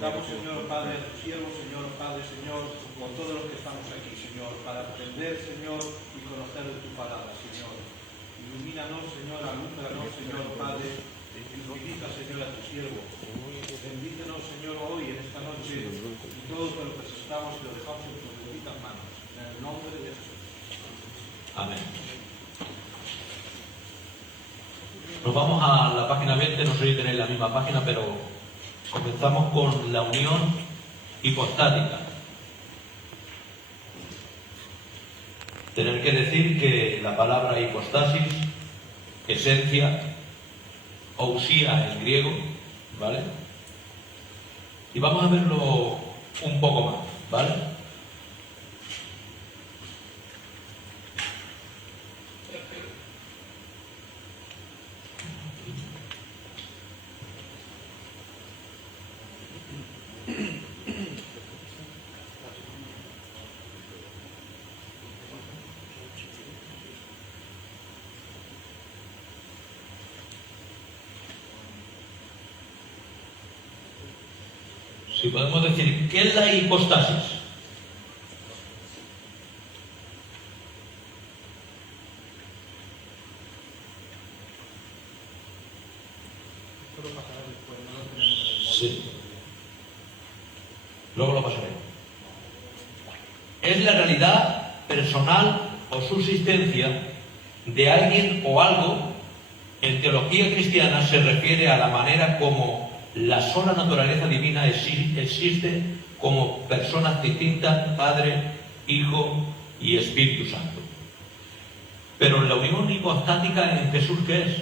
Damos, Señor Padre, a tu siervo, Señor Padre, Señor, con todos los que estamos aquí, Señor, para aprender, Señor, y conocer de tu palabra, Señor. Ilumínanos, Señor, alúmbranos, Señor Padre, y utiliza, Señor, a tu siervo. Bendícenos, Señor, hoy, en esta noche, y todo lo que necesitamos, lo dejamos en tus benditas manos. En el nombre de Jesús. Amén. Nos vamos a la página 20, no sé si tenéis la misma página, pero comenzamos con la unión hipostática. Tener que decir que la palabra hipostasis, esencia, ousía en griego, ¿vale? Y vamos a verlo un poco más, ¿vale? Si podemos decir, ¿qué es la hipostasis? Sí. Luego lo pasaré. Es la realidad personal o subsistencia de alguien o algo. En teología cristiana se refiere a la manera como la sola naturaleza divina existe como personas distintas, Padre, Hijo y Espíritu Santo. Pero la unión hipostática en Jesús, ¿qué es?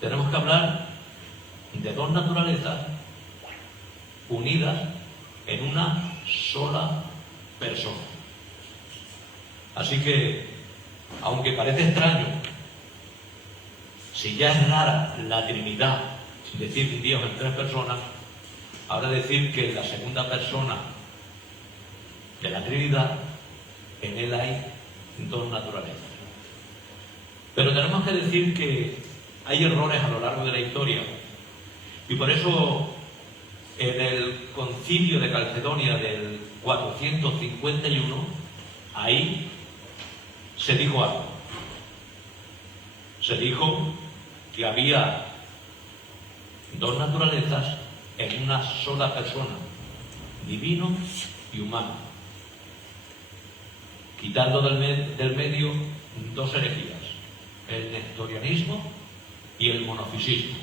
Tenemos que hablar de dos naturalezas unidas en una sola persona. Así que, aunque parece extraño, si ya es rara la Trinidad, sin decir Dios en tres personas, ahora decir que la segunda persona de la Trinidad, en él hay dos naturalezas. Pero tenemos que decir que hay errores a lo largo de la historia, y por eso en el concilio de Calcedonia del 451, ahí se dijo algo. Se dijo que había dos naturalezas en una sola persona, divino y humano, quitando del medio dos herejías, el nestorianismo y el monofisismo,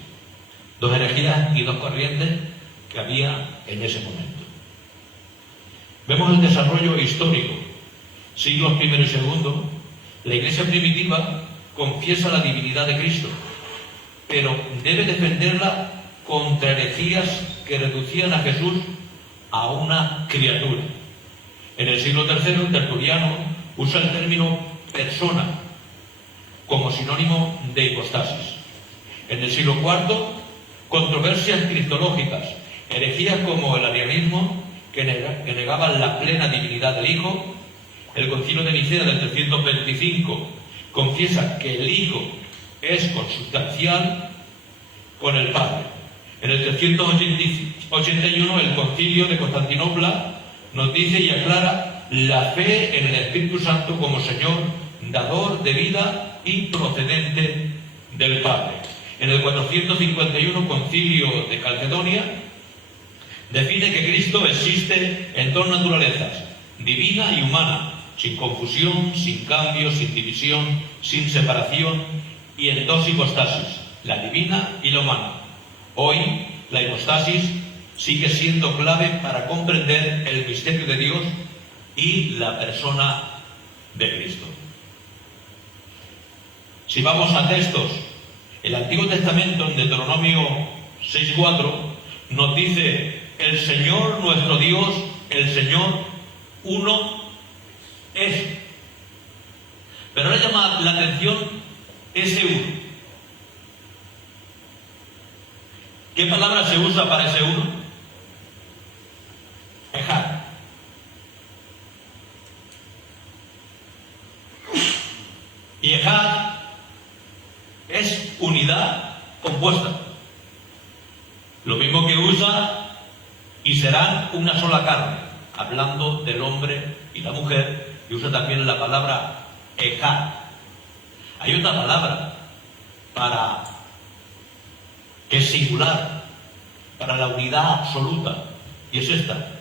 dos herejías y dos corrientes que había en ese momento. Vemos el desarrollo histórico, siglos I y II. La Iglesia primitiva confiesa la divinidad de Cristo, pero debe defenderla contra herejías que reducían a Jesús a una criatura. En el siglo III, el Tertuliano usa el término persona como sinónimo de hipostasis. En el siglo IV, controversias cristológicas, herejías como el arianismo, que negaban la plena divinidad del Hijo. El Concilio de Nicea del 325 confiesa que el Hijo es consubstancial con el Padre. En el 381 el Concilio de Constantinopla nos dice y aclara la fe en el Espíritu Santo como Señor, dador de vida y procedente del Padre. En el 451 Concilio de Calcedonia define que Cristo existe en dos naturalezas, divina y humana, sin confusión, sin cambio, sin división, sin separación, y en dos hipostasis, la divina y la humana. Hoy, la hipostasis sigue siendo clave para comprender el misterio de Dios y la persona de Cristo. Si vamos a textos, el Antiguo Testamento, en Deuteronomio 6:4, nos dice: el Señor nuestro Dios, el Señor uno es. Pero ahora llama la atención ese uno. ¿Qué palabra se usa para ese uno? Ejad. Y Ejad es unidad compuesta. Lo mismo que usa y serán una sola carne, hablando del hombre y la mujer, y usa también la palabra echad. Hay otra palabra para que es singular, para la unidad absoluta, y es esta: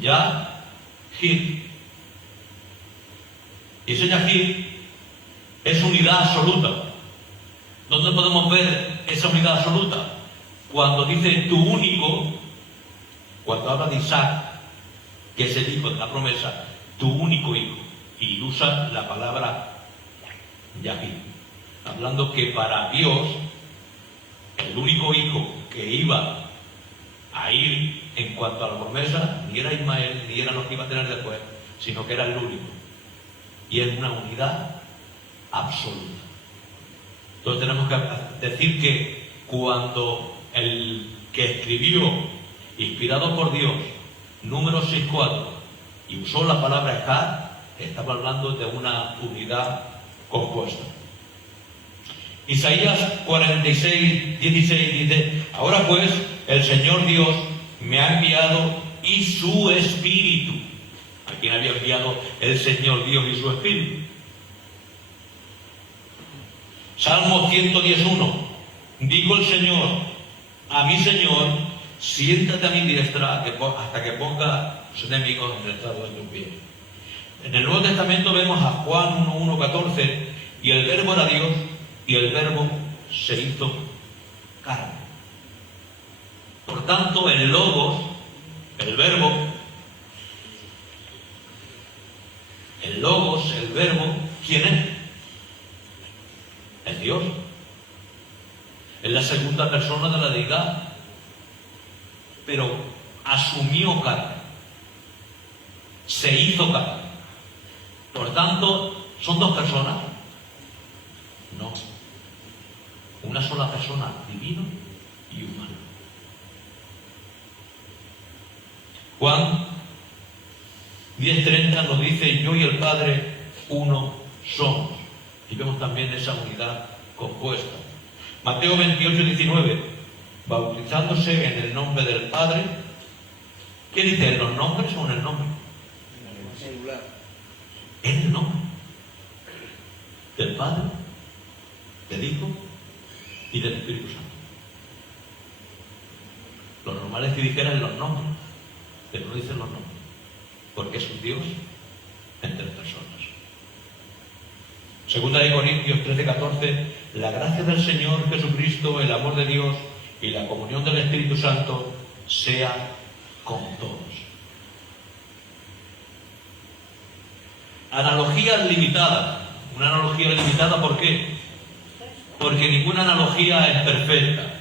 Yahid. Y ese Yahid es unidad absoluta. ¿Dónde podemos ver esa unidad absoluta? Cuando dice tu único, cuando habla de Isaac, que es el hijo de la promesa, tu único hijo, y usa la palabra Yahid, hablando que para Dios el único hijo que iba a ir en cuanto a la promesa ni era Ismael, ni era lo que iba a tener después, sino que era el único. Y es una unidad absoluta. Entonces tenemos que decir que cuando el que escribió, inspirado por Dios, Números 6:4, y usó la palabra echad, estaba hablando de una unidad compuesta. Isaías 46:16 dice: ahora pues el Señor Dios me ha enviado y su Espíritu. ¿A quién había enviado el Señor Dios y su Espíritu? Salmo 110:1. Dijo el Señor a mi Señor: siéntate a mi diestra hasta que ponga sus enemigos en el estrado de tus pies. En el Nuevo Testamento vemos a Juan 1:14, y el Verbo era Dios, y el Verbo se hizo carne. Por tanto, el Logos, el Verbo, ¿quién es? Es Dios. Es la segunda persona de la deidad, pero asumió carne, se hizo carne. Por tanto, ¿son dos personas? No. Una sola persona, divino y humano. Juan 10:30 nos dice: yo y el Padre uno somos. Y vemos también esa unidad compuesta. Mateo 28:19, bautizándose en el nombre del Padre. ¿Qué dice? ¿En los nombres o en el nombre? Singular. En el nombre del Padre, del Hijo y del Espíritu Santo. Lo normal es que dijeran los nombres, pero no dicen los nombres, porque es un Dios en tres personas. Segunda de Corintios 13:14, la gracia del Señor Jesucristo, el amor de Dios y la comunión del Espíritu Santo sea con todos. Analogías limitadas. Una analogía limitada, ¿por qué? Porque ninguna analogía es perfecta.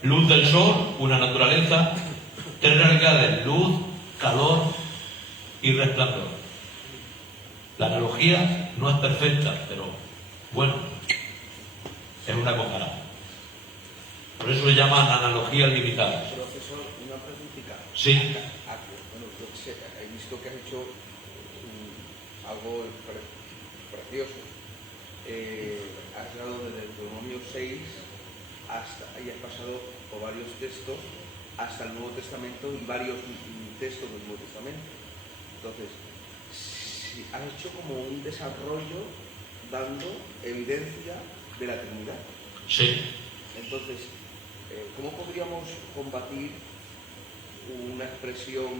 Luz del sol, una naturaleza, tres realidades: luz, calor y resplandor. La analogía no es perfecta, pero bueno, es una comparada. Por eso le llaman analogías limitadas. Profesor, una preguntita. Sí. Bueno, yo que sé, he visto que has hecho algo precioso. Has llegado desde el Deuteronomio 6 hasta, y has pasado por varios textos hasta el Nuevo Testamento y varios textos del Nuevo Testamento. Entonces, has hecho como un desarrollo dando evidencia de la Trinidad. Sí. Entonces, ¿cómo podríamos combatir una expresión,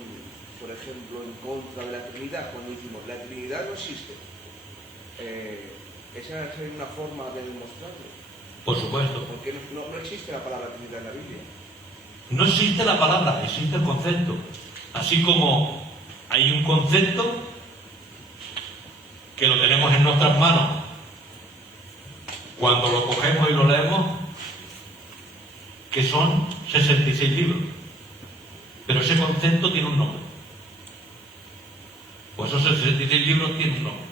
por ejemplo, en contra de la Trinidad, cuando decimos la Trinidad no existe? Esa sería una forma de demostrarlo. Por supuesto. Porque no existe la palabra Trinidad en la Biblia. No existe la palabra, existe el concepto. Así como hay un concepto que lo tenemos en nuestras manos, cuando lo cogemos y lo leemos, que son 66 libros. Pero ese concepto tiene un nombre. Pues esos 66 libros tienen un nombre.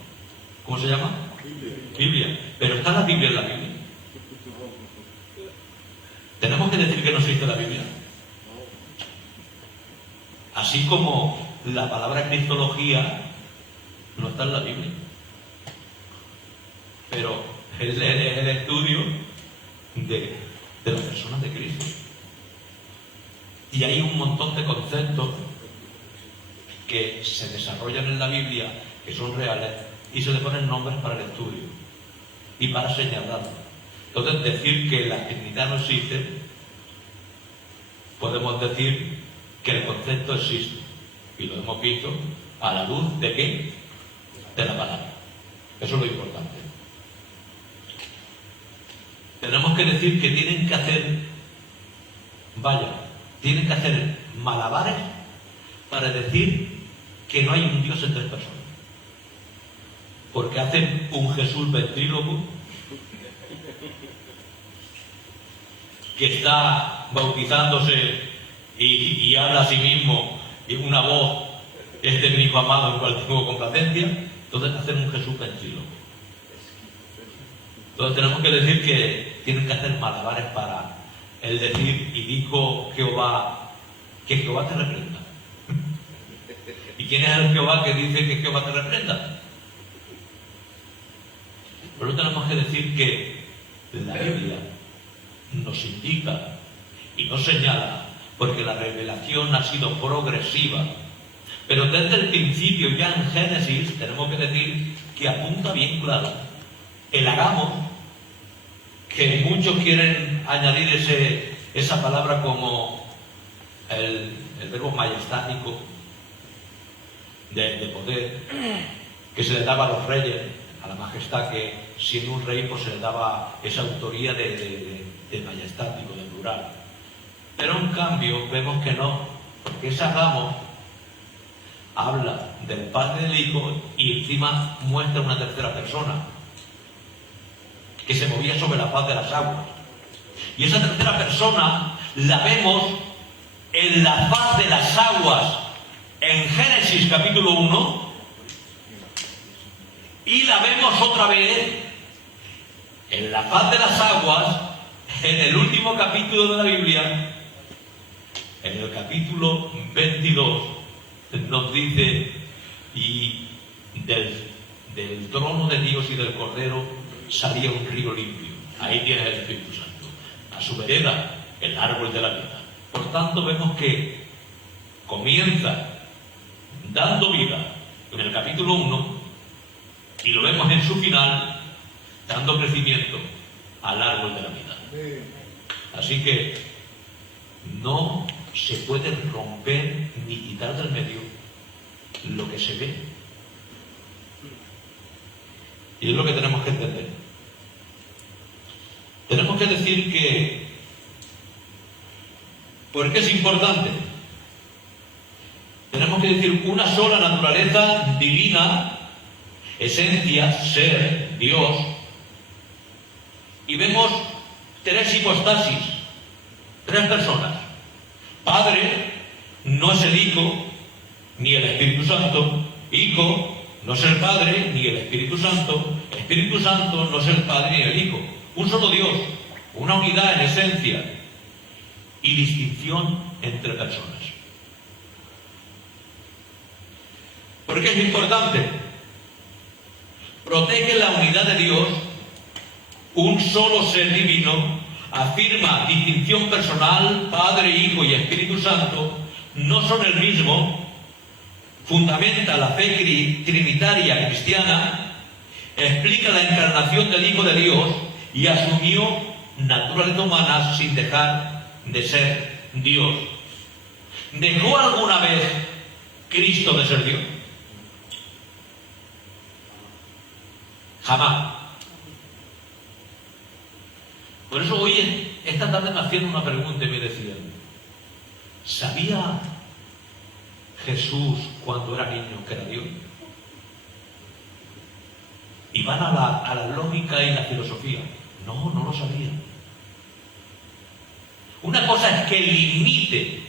¿Cómo se llama? Biblia. Pero ¿está la Biblia en la Biblia? ¿Tenemos que decir que no existe la Biblia? Así como la palabra cristología no está en la Biblia. Pero el estudio de la persona de Cristo. Y hay un montón de conceptos que se desarrollan en la Biblia, que son reales, y se le ponen nombres para el estudio y para señalarlo. Entonces, decir que la Trinidad no existe, podemos decir que el concepto existe, y lo hemos visto a la luz de ¿qué? De la palabra. Eso es lo importante. Tenemos que decir que tienen que hacer malabares para decir que no hay un Dios en tres personas. Porque hacen un Jesús ventríloco que está bautizándose y habla a sí mismo y una voz, este es mi hijo amado en cual tengo complacencia. Entonces hacen un Jesús ventríloco. Entonces tenemos que decir que tienen que hacer malabares para el decir, y dijo Jehová, que Jehová te reprenda. ¿Y quién es el Jehová que dice que Jehová te reprenda? Pero tenemos que decir que la Biblia nos indica y nos señala, porque la revelación ha sido progresiva, pero desde el principio, ya en Génesis, tenemos que decir que apunta bien claro el hagamos, que muchos quieren añadir esa palabra como el verbo majestático de poder, que se le daba a los reyes, a la majestad, que siendo un rey pues se le daba esa autoría de majestático, de plural. Pero en cambio vemos que no, porque ese hagamos habla del Padre y del Hijo y encima muestra una tercera persona que se movía sobre la faz de las aguas. Y esa tercera persona la vemos en la faz de las aguas en Génesis capítulo 1 y la vemos otra vez en la faz de las aguas en el último capítulo de la Biblia, en el capítulo 22, nos dice: y del trono de Dios y del Cordero salía un río limpio. Ahí tiene el Espíritu Santo. A su vereda, el árbol de la vida. Por tanto, vemos que comienza dando vida en el capítulo 1 y lo vemos en su final dando crecimiento al árbol de la vida. Así que no se puede romper ni quitar del medio lo que se ve. Y es lo que tenemos que entender. Tenemos que decir que, ¿por qué es importante? Tenemos que decir una sola naturaleza divina, esencia, ser, Dios, y vemos tres hipostasis, tres personas. Padre no es el Hijo ni el Espíritu Santo. Hijo no es el Padre ni el Espíritu Santo. Espíritu Santo no es el Padre ni el Hijo. Un solo Dios, una unidad en esencia y distinción entre personas. ¿Por qué es importante? Protege la unidad de Dios. Un solo ser divino afirma distinción personal. Padre, Hijo y Espíritu Santo no son el mismo. Fundamenta la fe trinitaria cristiana. Explica la encarnación del Hijo de Dios y asumió naturaleza humana sin dejar de ser Dios. ¿Dejó alguna vez Cristo de ser Dios? Jamás. Por eso hoy, esta tarde me hacían una pregunta y me decían: ¿sabía Jesús cuando era niño que era Dios? Y van a la lógica y la filosofía. No, no lo sabía. Una cosa es que limite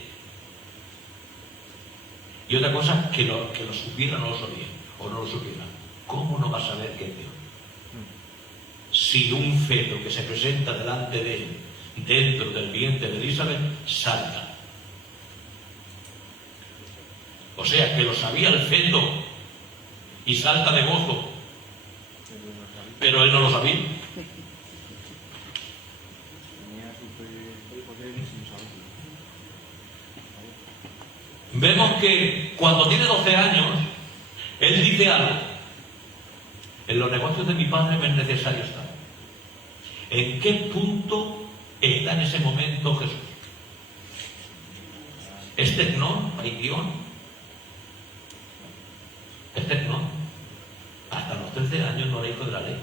y otra cosa es que lo supiera o no lo sabía, o no lo supiera. ¿Cómo no va a saber que es Dios? Si un feto que se presenta delante de él, dentro del vientre de Elizabeth, salta. O sea, que lo sabía el feto y salta de gozo, pero él no lo sabía. vemos que cuando tiene 12 años, él dice algo: en los negocios de mi padre me es necesario estar. ¿En qué punto está en ese momento Jesús? ¿Es tecnón, paidión? ¿Es tecnón? Hasta los 13 años no era hijo de la ley,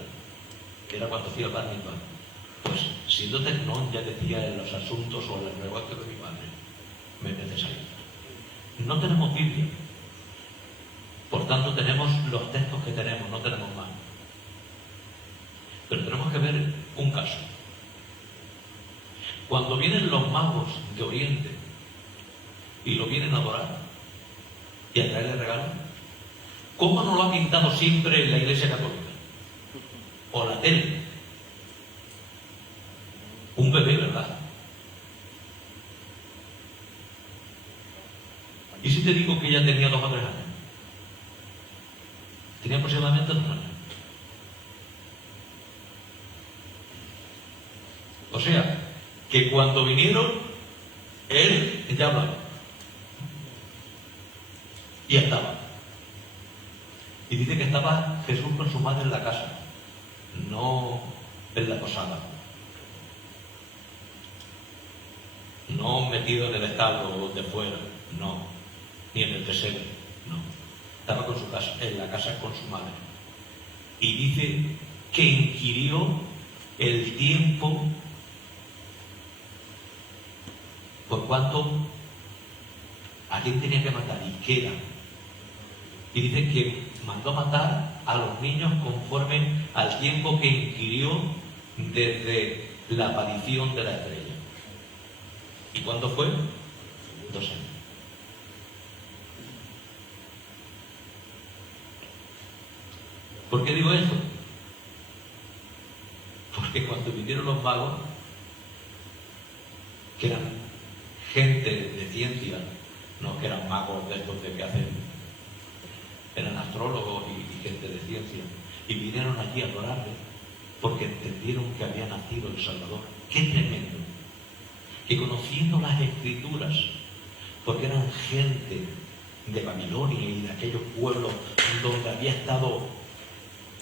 que era cuando hacía el bar mitzvah. Pues siendo tecnón ya decía: en los asuntos o en los negocios de mi padre me es necesario estar. No tenemos Biblia, por tanto tenemos los textos que tenemos, no tenemos más. Pero tenemos que ver un caso. Cuando vienen los magos de Oriente y lo vienen a adorar y a traerle regalos, ¿cómo nos lo ha pintado siempre la Iglesia Católica? O la tele. Un bebé, ¿verdad? ¿Y si te digo que ya tenía 2 o 3 años? Tenía aproximadamente 2 años. O sea, que cuando vinieron, él ya hablaba. Y estaba. Y dice que estaba Jesús con su madre en la casa, no en la posada. No metido en el establo de fuera, no. Ni en el pesebre, no. Estaba con su casa, en la casa con su madre. Y dice que inquirió el tiempo por cuánto a quién tenía que matar y qué era. Y dice que mandó matar a los niños conforme al tiempo que inquirió desde la aparición de la estrella. ¿Y cuándo fue? 2 años. ¿Por qué digo esto? Porque cuando vinieron los magos, que eran gente de ciencia, no que eran magos de estos de que hacen, eran astrólogos y gente de ciencia, y vinieron allí a adorarle porque entendieron que había nacido el Salvador. ¡Qué tremendo! Que conociendo las Escrituras, porque eran gente de Babilonia y de aquellos pueblos donde había estado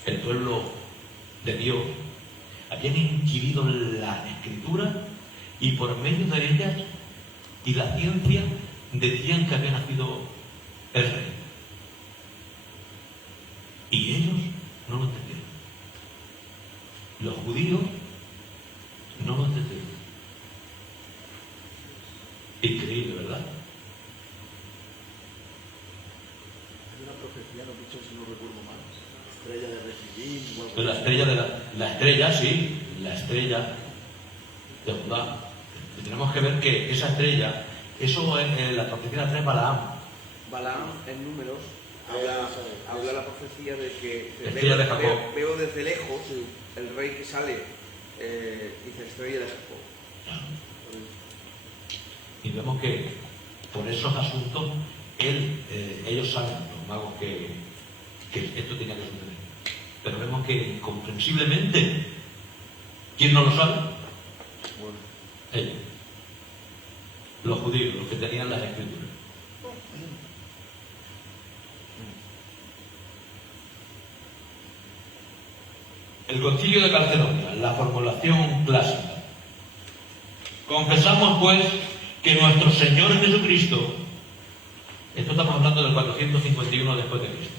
el pueblo de Dios, habían inquirido la Escritura y por medio de ellas y la ciencia decían que había nacido el Rey. Y ellos no lo entendieron. Los judíos no lo entendieron. Increíble, ¿verdad? Hay una profecía, no he dicho si no recuerdo mal. Estrella de Refidim. Pues la estrella la estrella, sí, la estrella de Judá. Y tenemos que ver que esa estrella, eso en la profecía 3, Balaam. Balaam en Números habla la profecía de que Estrella de Jacob. veo desde lejos el rey que sale, dice estrella de Jacob. Y vemos que por esos asuntos ellos saben, los magos, que esto tenía que suceder. Pero vemos que incomprensiblemente, ¿quién no lo sabe? Bueno. Ellos. Los judíos, los que tenían las Escrituras. El Concilio de Calcedonia, la formulación clásica. Confesamos pues que nuestro Señor Jesucristo, esto estamos hablando del 451 después de Cristo.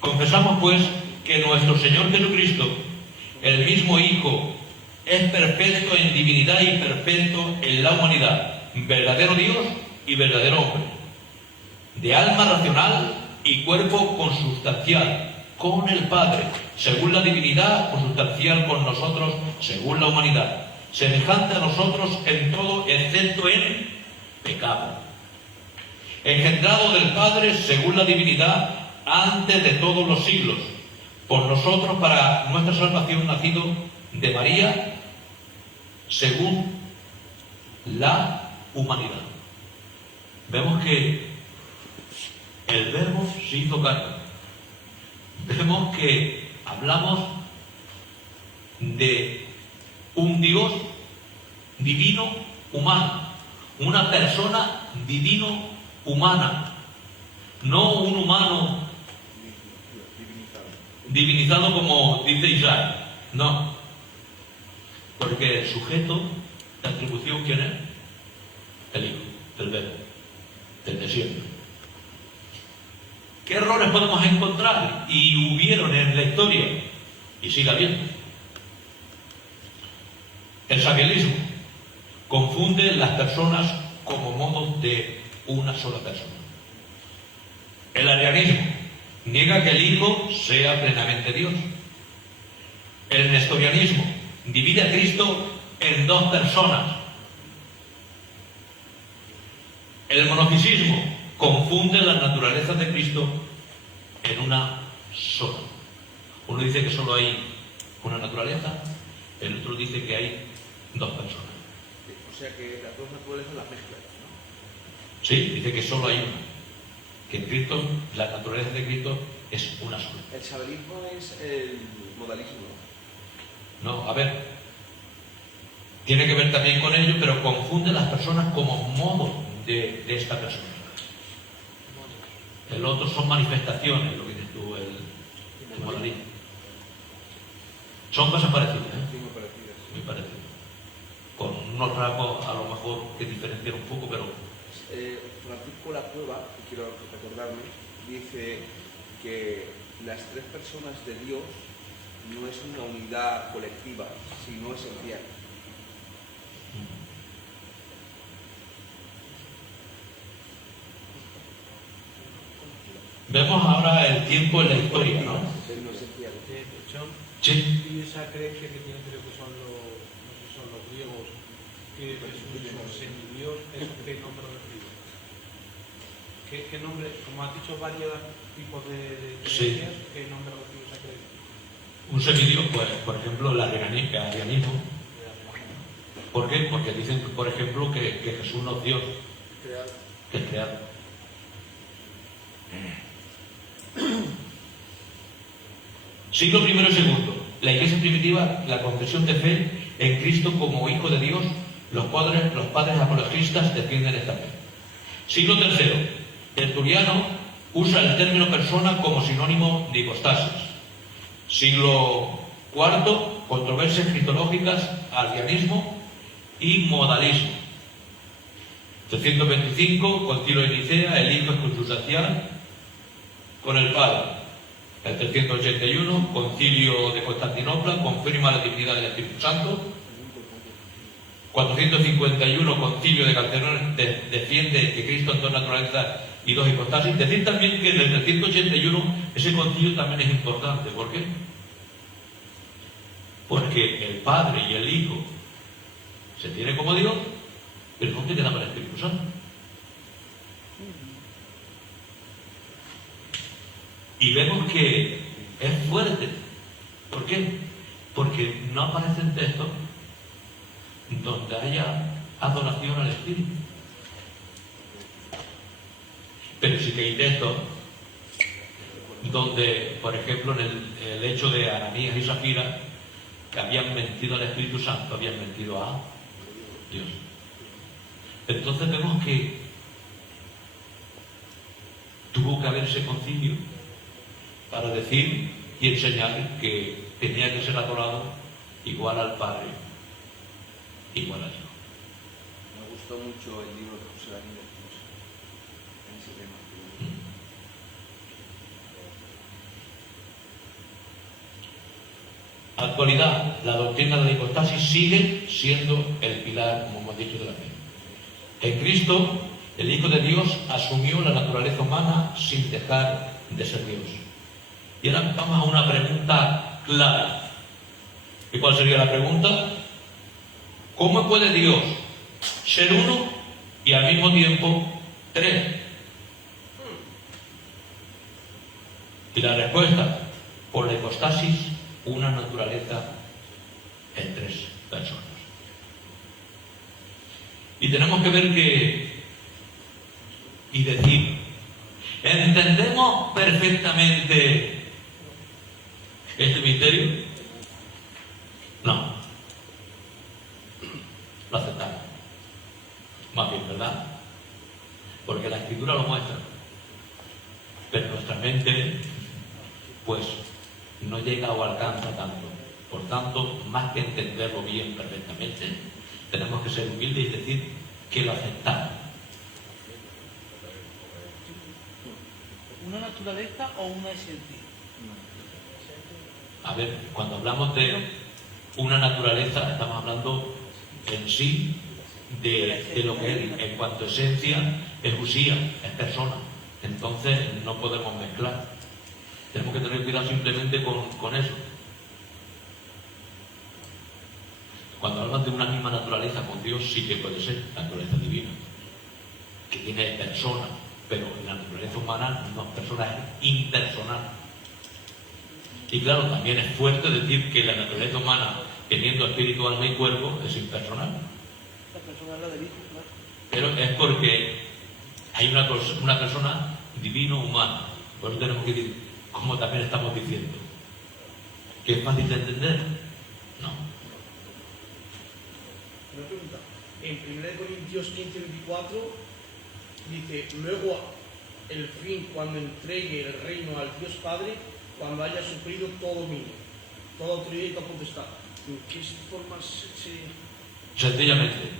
Confesamos pues que nuestro Señor Jesucristo, el mismo Hijo, es perfecto en divinidad y perfecto en la humanidad, verdadero Dios y verdadero hombre, de alma racional y cuerpo consustancial con el Padre, según la divinidad, consustancial con nosotros, según la humanidad, semejante a nosotros en todo, excepto en pecado. Engendrado del Padre, según la divinidad, antes de todos los siglos, por nosotros para nuestra salvación, nacido de María, según la humanidad. Vemos que el Verbo se hizo carne. Vemos que hablamos de un Dios divino humano, una persona divino humana, no un humano divinizado como dice Israel, no, porque el sujeto de atribución, ¿quién es? El Hijo, el Verbo, desde siempre. ¿Qué errores podemos encontrar? Y hubieron en la historia, y sigue habiendo. El sabialismo confunde las personas como modos de una sola persona. El arianismo niega que el Hijo sea plenamente Dios. El nestorianismo divide a Cristo en dos personas. El monofisismo confunde las naturalezas de Cristo en una sola. Uno dice que solo hay una naturaleza, el otro dice que hay dos personas. O sea que las dos naturalezas las mezclan, ¿no? Sí, dice que solo hay una. Que en Cristo, la naturaleza de Cristo es una sola. El sabelismo es el modalismo, ¿no? No, a ver, tiene que ver también con ello, pero confunde las personas como modo de esta persona. El otro son manifestaciones, lo que dices tú, el modalismo. Son cosas parecidas, ¿eh? Sí, muy parecidas. Muy parecidas. Con unos rasgos a lo mejor que diferencian un poco, pero Francisco La Cueva, que quiero recordarme, dice que las tres personas de Dios no es una unidad colectiva, sino esencial. vemos ahora el tiempo en la historia, ¿no? Es lo esencial. John, Sí. y esa creencia que tienen, creo que son los, no sé si son los griegos, que Jesús es un semidios, ¿eso qué nombre recibe? ¿Qué nombre, como has dicho, varios tipos de Sí. creencias, qué nombre recibe esa creencia? Un semidios, pues, por ejemplo, el arianismo. ¿Por qué? Porque dicen, por ejemplo, que Jesús no es Dios, que es creado. Siglo I y II. La Iglesia primitiva, la confesión de fe en Cristo como Hijo de Dios, los padres apologistas defienden esta fe. Siglo III. Tertuliano usa el término persona como sinónimo de hipostasis. Siglo IV. Controversias cristológicas, arianismo y modalismo. 325. Concilio de Nicea, el Hijo es consubstancial con el Padre. El 381, Concilio de Constantinopla, confirma la divinidad del Espíritu Santo. 451, Concilio de Calcedón defiende que Cristo es dos naturalezas y dos hipostasis. Decir también que en el 381 ese concilio también es importante. ¿Por qué? Porque el Padre y el Hijo se tiene como Dios, pero no tiene nada para el Espíritu Santo. Y vemos que es fuerte. ¿Por qué? Porque no aparecen textos donde haya adoración al Espíritu. Pero sí que hay textos donde, por ejemplo, en el hecho de Ananías y Zafira, que habían mentido al Espíritu Santo, habían mentido a Dios. Entonces vemos que tuvo que haber ese concilio para decir y enseñar que tenía que ser adorado igual al Padre, igual al Hijo. Me gustó mucho el libro de José Daniel en ese tema. Actualidad, la doctrina de la hipostasis sigue siendo el pilar, como hemos dicho, de la fe. En Cristo, el Hijo de Dios asumió la naturaleza humana sin dejar de ser Dios. Y ahora vamos a una pregunta clara. ¿Y cuál sería la pregunta? ¿Cómo puede Dios ser uno y al mismo tiempo tres? Y la respuesta, por la hipostasis, una naturaleza en tres personas. Y tenemos que ver y decir, ¿entendemos perfectamente este misterio? No. Lo aceptamos. Más bien, ¿verdad? Porque la Escritura Escritura lo muestra. Pero nuestra mente, pues, no llega o alcanza tanto. Por tanto, más que entenderlo bien perfectamente, tenemos que ser humildes y decir que lo aceptamos. ¿Una naturaleza o una esencia? A ver, cuando hablamos de una naturaleza, estamos hablando en sí de lo que es, en cuanto a esencia, es usía, es persona. Entonces no podemos mezclar. Tenemos que tener cuidado simplemente con eso. Cuando hablamos de una misma naturaleza con Dios, sí que puede ser naturaleza divina, que tiene persona, pero la naturaleza humana no es persona, es impersonal. Y claro, también es fuerte decir que la naturaleza humana, teniendo espíritu, alma y cuerpo, es impersonal. La persona habla del Hijo, claro. Pero es porque hay una persona divino-humana. Por eso tenemos que decir, como también estamos diciendo, que es fácil de entender. No. Una pregunta. En 1 Corintios 15:24 dice, luego el fin cuando entregue el reino al Dios Padre, cuando haya sufrido todo dominio, toda autoridad y toda potestad. ¿En qué forma se...? Sencillamente,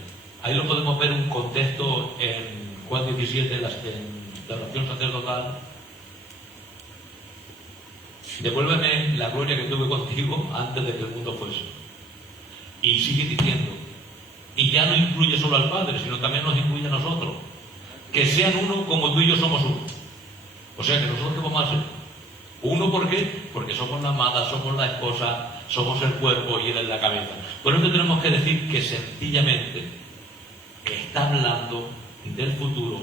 ahí lo podemos ver un contexto en Juan 17, en la oración sacerdotal. Devuélveme la gloria que tuve contigo antes de que el mundo fuese. Y sigue diciendo, y ya no incluye solo al Padre, sino también nos incluye a nosotros. Que sean uno como tú y yo somos uno. O sea que nosotros, ¿qué vamos a hacer? Uno, ¿por qué? Porque somos la amada, somos la esposa, somos el cuerpo y Él es la cabeza. Por eso tenemos que decir que sencillamente está hablando del futuro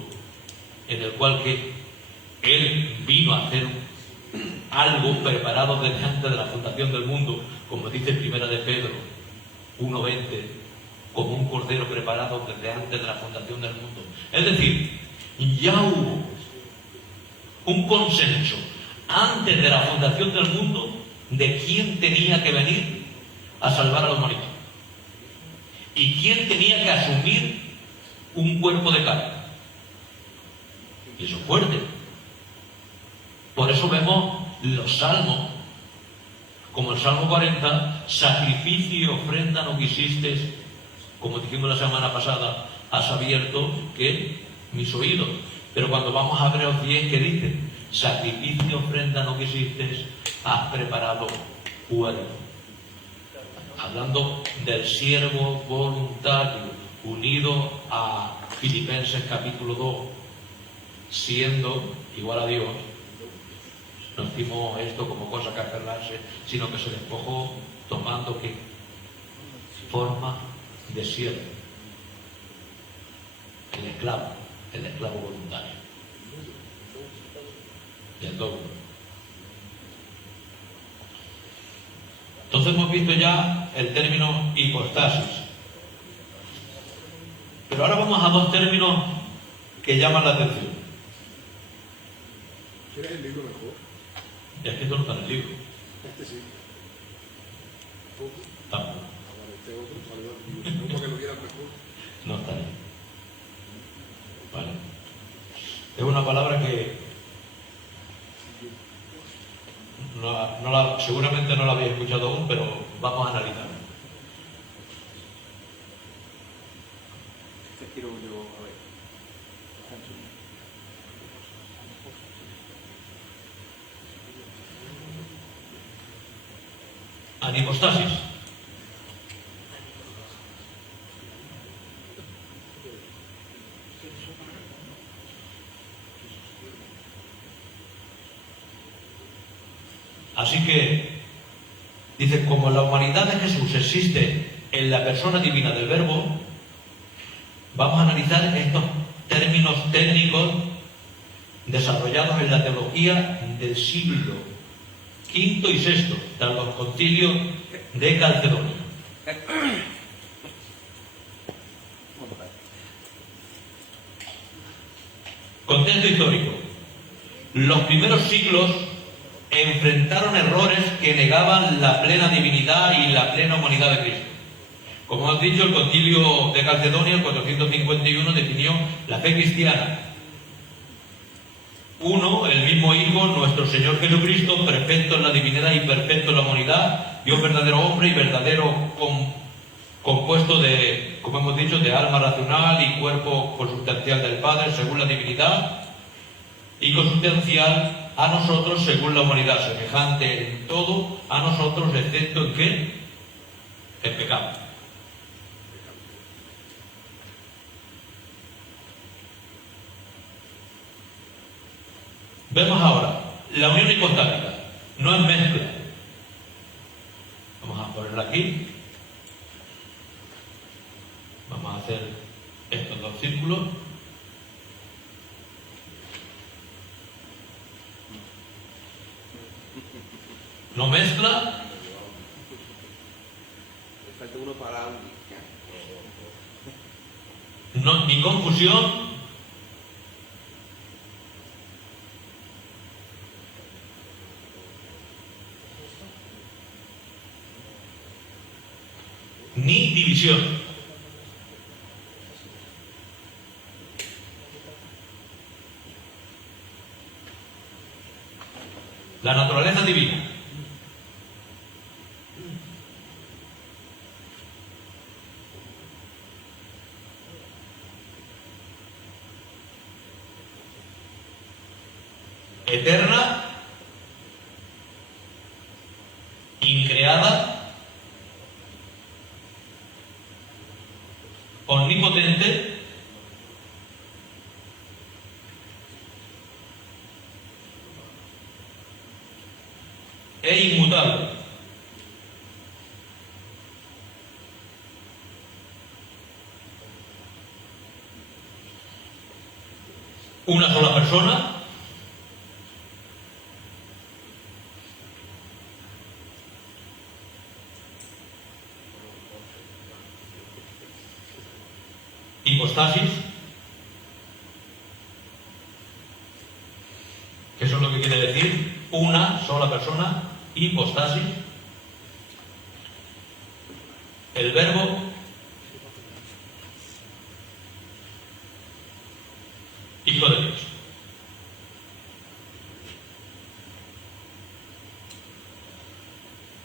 en el cual que Él vino a hacer algo preparado desde antes de la fundación del mundo, como dice Primera de Pedro 1:20, como un cordero preparado desde antes de la fundación del mundo. Es decir, ya hubo un consenso antes de la fundación del mundo de quién tenía que venir a salvar a la humanidad y quién tenía que asumir un cuerpo de carne. Y eso es fuerte. Por eso vemos los salmos, como el Salmo 40, sacrificio y ofrenda no quisiste, como dijimos la semana pasada, has abierto ¿qué? Mis oídos. Pero cuando vamos a Hebreos 10, ¿qué dice? Sacrificio y ofrenda no quisiste, has preparado cuerpo. Hablando del siervo voluntario, unido a Filipenses capítulo 2, siendo igual a Dios, no hicimos esto como cosa que aferrarse, sino que se despojó tomando ¿qué? Forma de siervo. El esclavo voluntario. Del doble. Entonces hemos visto ya el término hipostasis. Pero ahora vamos a dos términos que llaman la atención. ¿Quieres el libro mejor? Ya que esto no está en el libro. Este sí. Tampoco. Ahora este otro salió del libro. No, para que lo quieras mejor. No está ahí. Vale. Es una palabra que seguramente no la habéis escuchado aún, pero vamos a analizarla. Quiero yo, a ver. Anipostasis. Así que, dice, como la humanidad de Jesús existe en la persona divina del Verbo, vamos a analizar estos términos técnicos desarrollados en la teología del siglo V y VI, tras los concilios de Calcedonia. Contexto histórico. Los primeros siglos enfrentaron errores que negaban la plena divinidad y la plena humanidad de Cristo. Como hemos dicho, el concilio de Calcedonia, el 451, definió la fe cristiana uno, el mismo Hijo, nuestro Señor Jesucristo, perfecto en la divinidad y perfecto en la humanidad, Dios verdadero hombre y verdadero compuesto de, como hemos dicho, de alma racional y cuerpo consubstancial del Padre según la divinidad, y consubstancial a nosotros según la humanidad, semejante en todo a nosotros, excepto en qué? El pecado. Vemos ahora, la unión hipostática no es mezcla. Vamos a ponerla aquí. Vamos a hacer estos dos círculos. No mezcla. Le falta uno para un... No, ni confusión. Ni división. La naturaleza divina. Eterna, increada, omnipotente, e inmutable. Una sola persona, hipostasis, que eso es lo que quiere decir, una sola persona, hipostasis, el verbo, Hijo de Dios.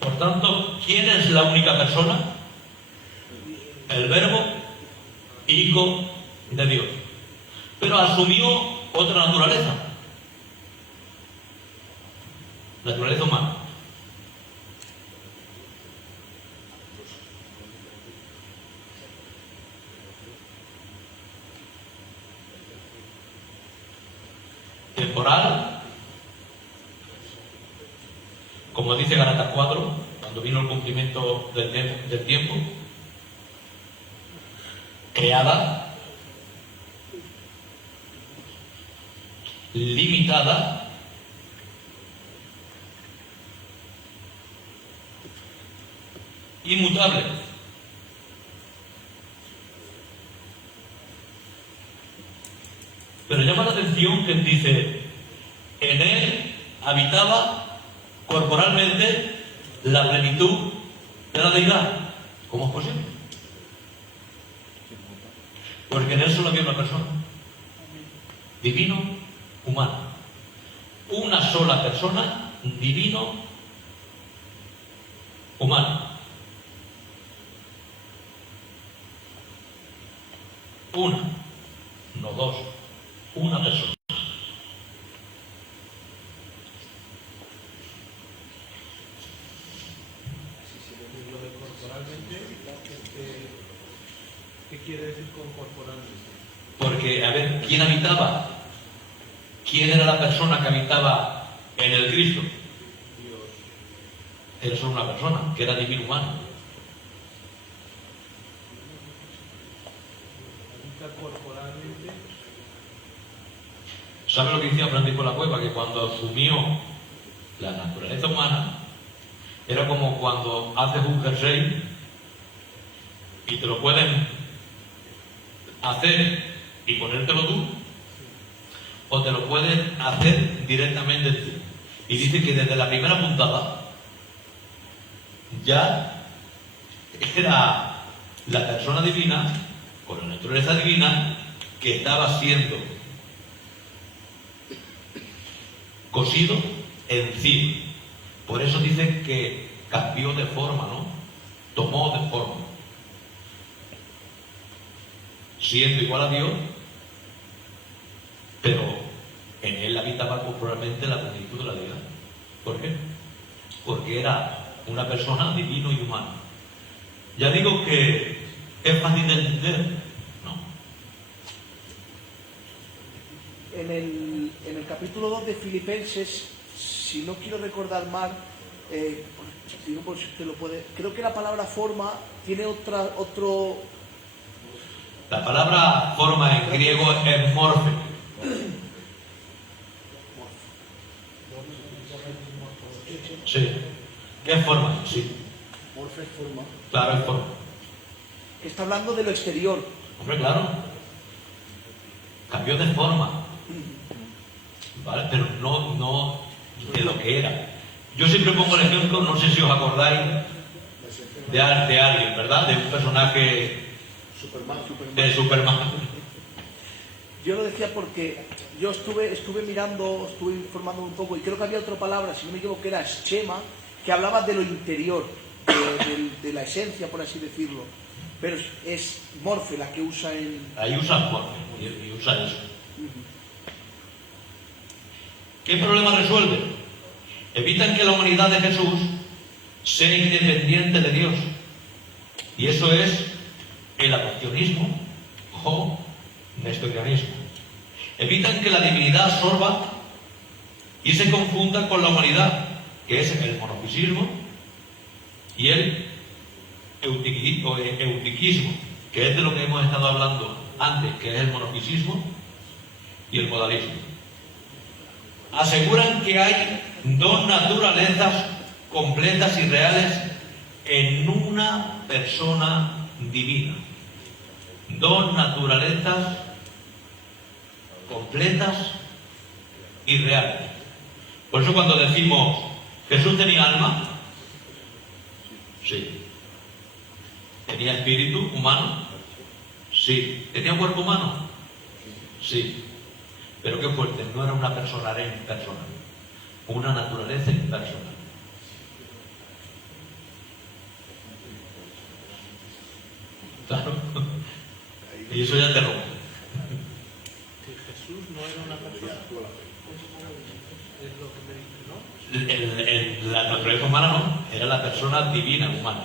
Por tanto, ¿quién es la única persona? El verbo, Hijo de Dios. Pero asumió otra naturaleza, naturaleza humana. Temporal, como dice Gálatas 4, cuando vino el cumplimiento del tiempo, creada, limitada, inmutable. Pero llama la atención que dice, en él habitaba corporalmente la plenitud de la deidad. ¿Cómo es posible? Porque en él solo había una persona, divino, humano. Una sola persona, divino, humano. Una, no dos, una persona. Lo de corporalmente, ¿qué quiere decir con corporalmente? Porque, a ver, ¿quién habitaba? ¿Quién era la persona que habitaba en el Cristo? Dios. Era solo una persona, que era divino humano. Habita corporalmente. ¿Sabe lo que decía Francisco de la Cueva? Que cuando asumió la naturaleza humana, era como cuando haces un jersey y te lo pueden hacer y ponértelo tú, o te lo pueden hacer directamente tú. Y dice que desde la primera puntada ya era la persona divina, con la naturaleza divina, que estaba siendo cosido encima. Por eso dice que cambió de forma, ¿no? Tomó de forma. Siendo igual a Dios, pero en él habitaba corporalmente la plenitud de la deidad. ¿Por qué? Porque era una persona divino y humano. Ya digo que es fácil de entender, ¿no? En el capítulo 2 de Filipenses, si no quiero recordar mal, si no, pues te lo puede, creo que la palabra forma tiene otro. La palabra forma en griego es morfe. Sí. ¿Qué es forma? Sí. Morfe es forma. Claro, es forma. Que está hablando de lo exterior. Hombre, claro. Cambió de forma. ¿Vale? Pero no de lo que era. Yo siempre pongo el ejemplo, no sé si os acordáis, de alguien, ¿verdad? De un personaje de Superman. Yo lo decía porque yo estuve mirando, estuve informando un poco y creo que había otra palabra, si no me equivoco, que era schema, que hablaba de lo interior, de la esencia, por así decirlo. Pero es morfe la que usa en... Ahí usa morfe y usa eso. ¿Qué problema resuelve? Evitan que la humanidad de Jesús sea independiente de Dios. Y eso es el adopcionismo o nestorianismo. Evitan que la divinidad absorba y se confunda con la humanidad, que es el monofisismo y el eutiquismo, que es de lo que hemos estado hablando antes, que es el monofisismo y el modalismo. Aseguran que hay dos naturalezas completas y reales en una persona divina. Dos naturalezas completas y reales. Por eso cuando decimos Jesús tenía alma, sí. ¿Tenía espíritu humano? Sí. ¿Tenía cuerpo humano? Sí. Pero qué fuerte, no era una persona, era impersonal. Una naturaleza impersonal. Claro. Y eso ya te rompe. Que Jesús no era una persona. Es lo que me dice, ¿no? La naturaleza humana no, era la persona divina humana.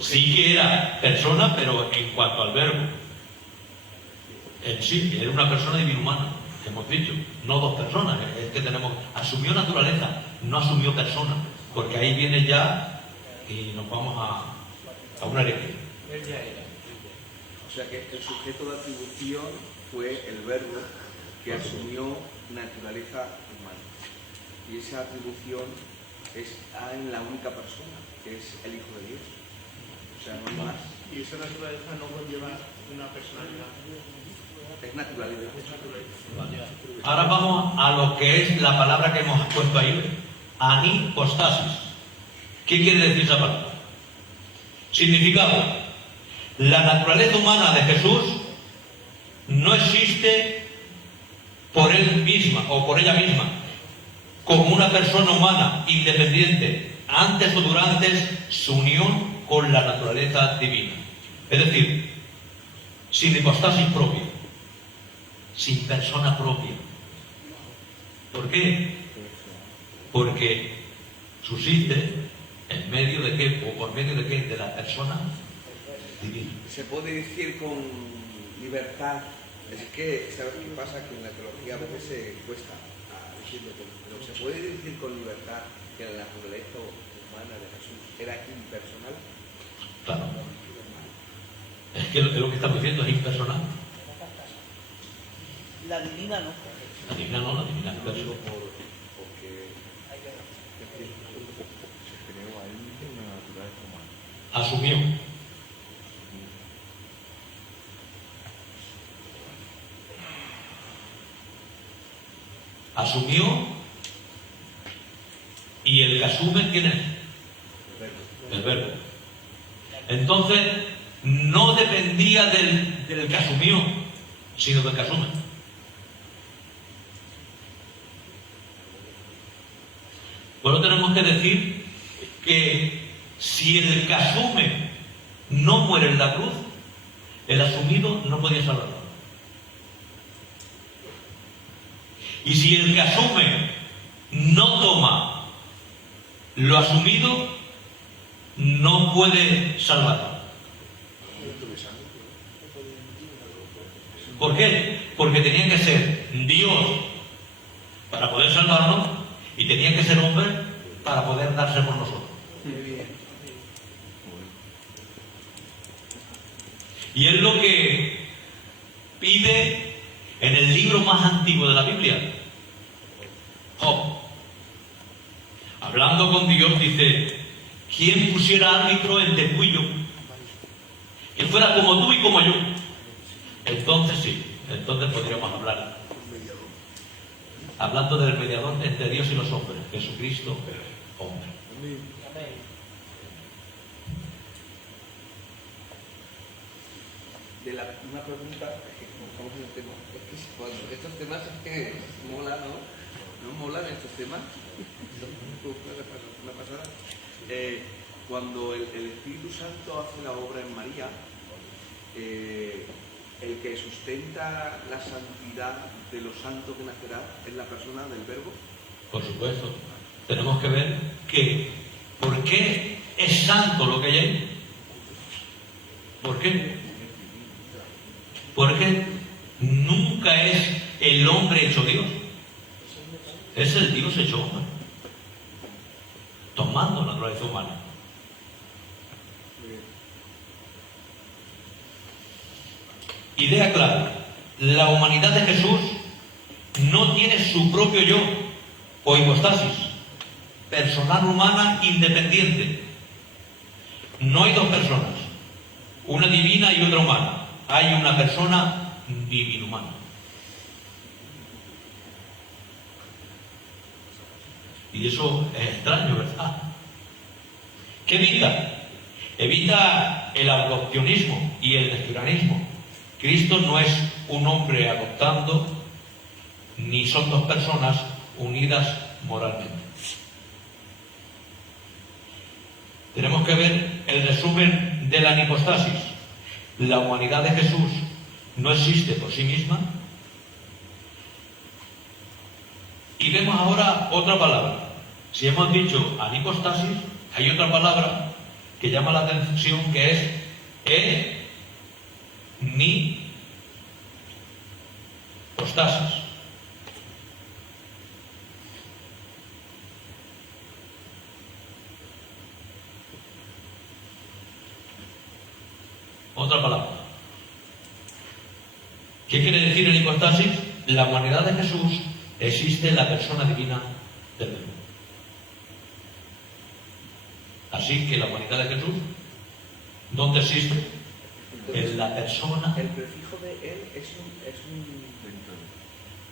Sí que era persona, pero en cuanto al verbo. En sí, era una persona divina humana, que hemos dicho. No dos personas, es que asumió naturaleza, no asumió persona. Porque ahí viene ya y nos vamos a una herejía. Él ya era. O sea que el sujeto de atribución fue el verbo que asumió naturaleza humana. Y esa atribución está en la única persona, que es el Hijo de Dios. O sea, no hay más. Y esa naturaleza no conlleva una personalidad. Es naturalidad. Ahora vamos a lo que es la palabra que hemos puesto ahí, anipostasis. ¿Qué quiere decir esa palabra? Significado: la naturaleza humana de Jesús no existe por él misma o por ella misma, como una persona humana independiente, antes o durante su unión con la naturaleza divina. Es decir, sin hipostasis propia, sin persona propia. ¿Por qué? Porque subsiste en medio de qué, o por medio de qué, de la persona divina. Se puede decir con libertad. Es que, ¿sabes qué pasa? Que en la teología a veces se cuesta decirlo, pero se puede decir con libertad que la naturaleza humana de Jesús era impersonal. Claro. Es que lo que estamos diciendo es impersonal. La divina no. La divina no, la divina es personal. Porque se creó a él mismo una naturaleza humana. Asumió. Asumió, y el que asume, ¿quién es? El verbo. Entonces, no dependía del que asumió, sino del que asume. Por eso tenemos que decir que si el que asume no muere en la cruz, el asumido no podía salvarlo. Y si el que asume no toma lo asumido, no puede salvarlo. ¿Por qué? Porque tenía que ser Dios para poder salvarnos y tenía que ser hombre para poder darse por nosotros. Y es lo que pide en el libro más antiguo de la Biblia, Job. Hablando con Dios, dice: ¿quién pusiera árbitro entre tú y yo? Que fuera como tú y como yo. Entonces sí, entonces podríamos hablar. Hablando del mediador entre Dios y los hombres, Jesucristo, hombre. Una pregunta, es que como estamos en el tema, es que cuando estos temas es que mola, ¿no? ¿No molan estos temas? Una pasada. Cuando el Espíritu Santo hace la obra en María, el que sustenta la santidad de los santos que nacerá es la persona del Verbo. Por supuesto. Tenemos que ver que ¿por qué es santo lo que hay ahí? ¿Por qué? Porque nunca es el hombre hecho Dios. Es el Dios hecho hombre, tomando la naturaleza humana. Idea clara: la humanidad de Jesús no tiene su propio yo o hipostasis personal humana independiente. No hay dos personas, una divina y otra humana. Hay una persona divino-humana. Y eso es extraño, ¿verdad? ¿Qué evita? Evita el adopcionismo y el nestorianismo. Cristo no es un hombre adoptando, ni son dos personas unidas moralmente. Tenemos que ver el resumen de la anipostasis. La humanidad de Jesús no existe por sí misma. Y vemos ahora otra palabra. Si hemos dicho anipostasis, hay otra palabra que llama la atención, que es enipostasis. Otra palabra. ¿Qué quiere decir en hipostasis? La humanidad de Jesús existe en la persona divina del Verbo. Así que la humanidad de Jesús, ¿dónde existe? Entonces, En la persona. el prefijo de él es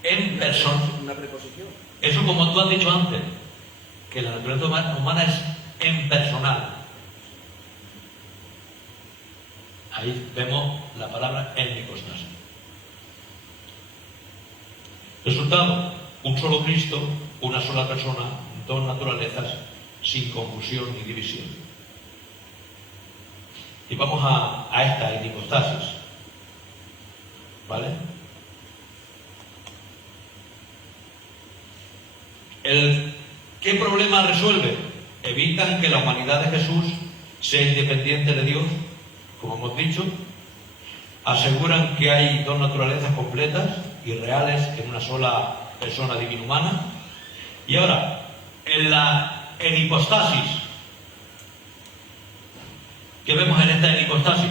En persona. una preposición. Eso, como tú has dicho antes, que la naturaleza humana es en personal. Ahí vemos la palabra enipostasis. Resultado: un solo Cristo, una sola persona, dos naturalezas, sin confusión ni división. Y vamos a esta enipostasis. ¿Vale? ¿Qué problema resuelve? Evitan que la humanidad de Jesús sea independiente de Dios, como hemos dicho. Aseguran que hay dos naturalezas completas y reales en una sola persona divina-humana. Y ahora, en la enipostasis, ¿qué vemos en esta enipostasis?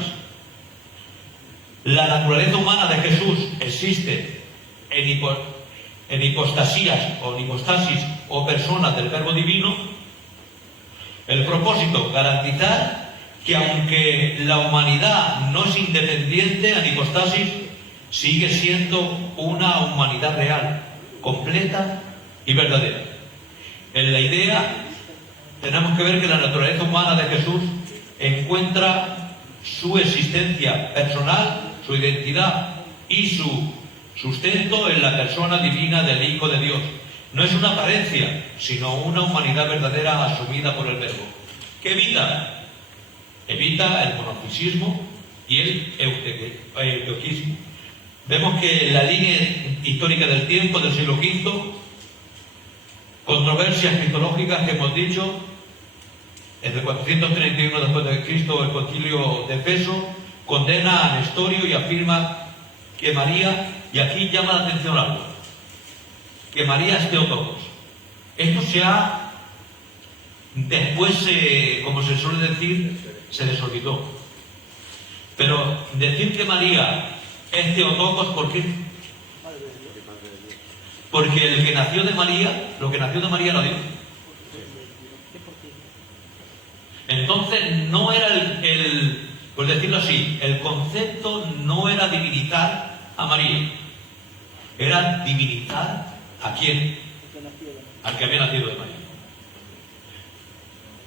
La naturaleza humana de Jesús existe en hipostasías o hipostasis o personas del Verbo Divino. El propósito: garantizar que aunque la humanidad no es independiente, en hipostasis sigue siendo una humanidad real, completa y verdadera. En la idea tenemos que ver que la naturaleza humana de Jesús encuentra su existencia personal, su identidad y su sustento en la persona divina del Hijo de Dios, No es una apariencia, sino una humanidad verdadera asumida por el Verbo. ¿Qué evita? Evita el monofisismo y el eutequismo. Vemos que en la línea histórica del tiempo del siglo V, controversias cristológicas que hemos dicho, en el 431 después de Cristo, el concilio de Efeso condena a Nestorio y afirma que María, y aquí llama la atención algo, que María es Theotokos. Esto se ha, después, como se suele decir, se desorbitó. Pero decir que María es Theotokos, ¿por qué? Porque el que nació de María, lo que nació de María era Dios. Entonces no era por decirlo así, el concepto no era divinizar a María, era divinizar ¿a quién? Al que había nacido de María.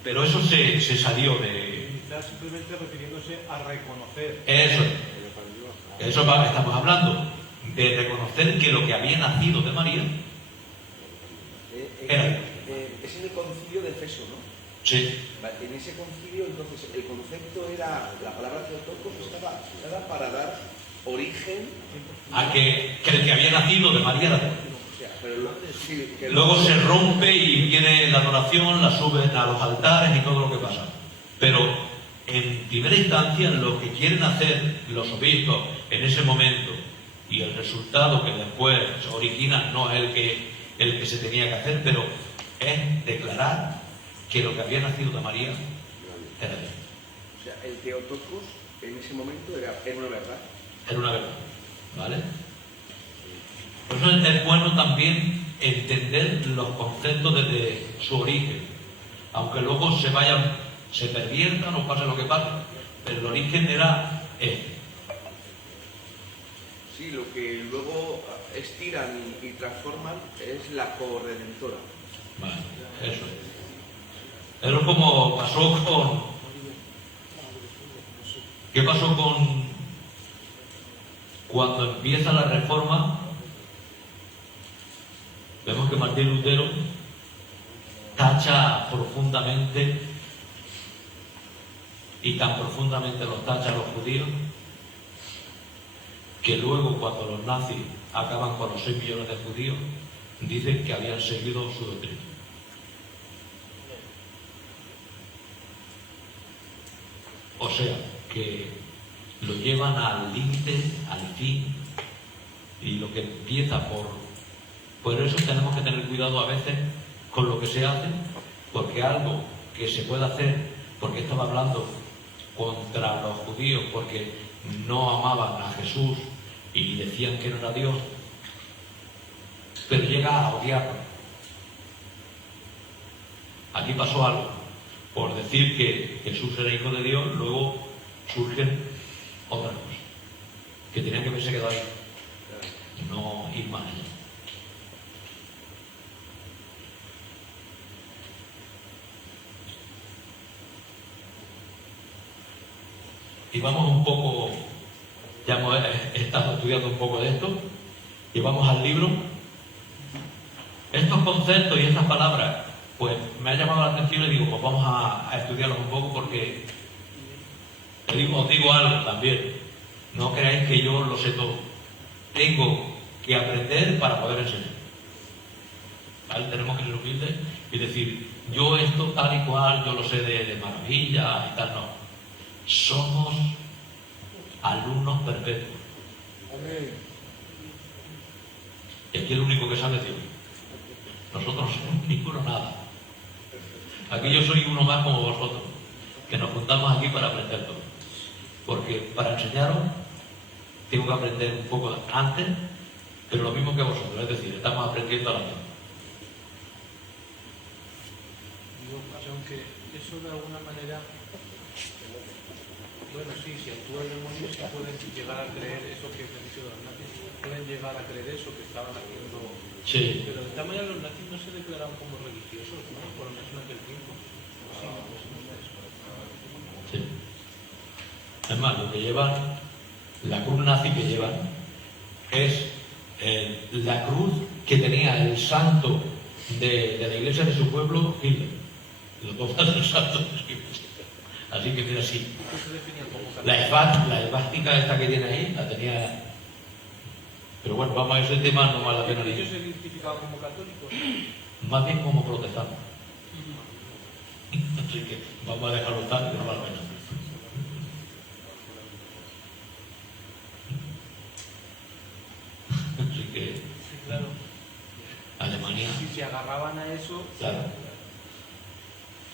Pero eso se salió de... Está simplemente refiriéndose a reconocer. Eso estamos hablando, de reconocer que lo que había nacido de María era Dios. Es el concilio de Efeso, ¿no? Sí. En ese concilio, entonces, el concepto era, la palabra Theotokos estaba para dar origen A que el que había nacido de María era Dios. o sea, pero sí, que Luego se rompe y viene la adoración, la suben a los altares y todo lo que pasa. Pero en primera instancia lo que quieren hacer los obispos en ese momento y el resultado que después se origina no es el que se tenía que hacer, pero es declarar que lo que había nacido de María era Dios. O sea, el Theotokos en ese momento era una verdad. Era una verdad, ¿vale? Por eso es bueno también entender los conceptos desde su origen, aunque luego se perviertan o pase lo que pase, pero el origen era este. Sí, lo que luego estiran y transforman es la corredentora. Vale, eso es. Pero como pasó con... ¿Qué pasó con... Cuando empieza la Reforma? Vemos que Martín Lutero tacha profundamente, y tan profundamente los tacha a los judíos, que luego cuando los nazis acaban con los 6 millones de judíos, dicen que habían seguido su doctrina. O sea, que lo llevan al límite, al fin, y lo que empieza por eso tenemos que tener cuidado a veces con lo que se hace, porque algo que se puede hacer, porque estaba hablando contra los judíos, porque no amaban a Jesús y decían que no era Dios, pero llega a odiarlo. Aquí pasó algo. Por decir que Jesús era hijo de Dios, luego surgen otras cosas que tenían que haberse quedado ahí, no ir más allá. Y vamos un poco, ya hemos estado estudiando un poco de esto, y vamos al libro. Estos conceptos y estas palabras, pues me ha llamado la atención y digo, pues vamos a estudiarlos un poco, porque os digo algo también, no creáis que yo lo sé todo, tengo que aprender para poder enseñar, ¿vale? Tenemos que ser humildes y decir, yo esto tal y cual, yo lo sé de maravilla y tal, no, somos alumnos perpetuos. Y aquí el único que sabe es Dios. Nosotros no somos ninguno nada. Aquí yo soy uno más como vosotros, que nos juntamos aquí para aprender todo. Porque para enseñaros tengo que aprender un poco antes, pero lo mismo que vosotros, es decir, estamos aprendiendo a la vez. Digo, aunque eso de alguna manera, bueno, sí, si actúan demonios sí pueden llegar a creer eso que han dicho los nazis, pueden llegar a creer eso que estaban haciendo. Sí. Pero de esta manera los nazis no se declaraban como religiosos, ¿no? Por lo menos en aquel tiempo. Sí. Es más, lo que llevan, la cruz nazi que llevan, es la cruz que tenía el santo de la iglesia de su pueblo, Hitler. Los dos padres santos. Así que mira, sí. ¿Qué se definía como La esvástica esta que tiene ahí, la tenía... Pero bueno, vamos a ese tema, no vale la pena. ¿Ellos se identificaban como católicos? Más bien como protestantes. Así que vamos a dejarlo estar, que no vale la pena. Así que Sí, claro. Alemania, Si se agarraban a eso, claro.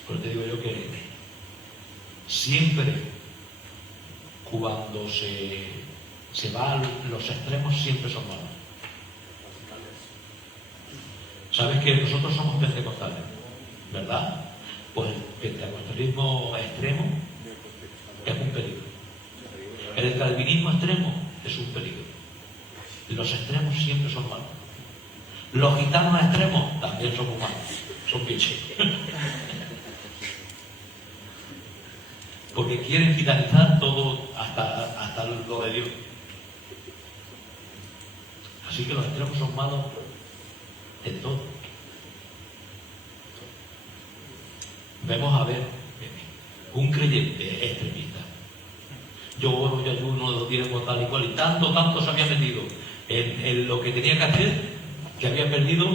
Pero te digo yo que siempre cuando se va a los extremos siempre son malos. Sabes que nosotros somos pentecostales, ¿verdad? Pues el pentecostalismo extremo es un peligro. El calvinismo extremo es un peligro. Los extremos siempre son malos. Los gitanos extremos también son humanos, son bichos. Porque quieren gitarizar todo hasta lo de Dios. Así que los extremos son malos en todo. Vemos a ver un creyente extremista. Yo oro y ayuno, lo tiempo tal y cual, y tanto se había metido en lo que tenía que hacer, que había perdido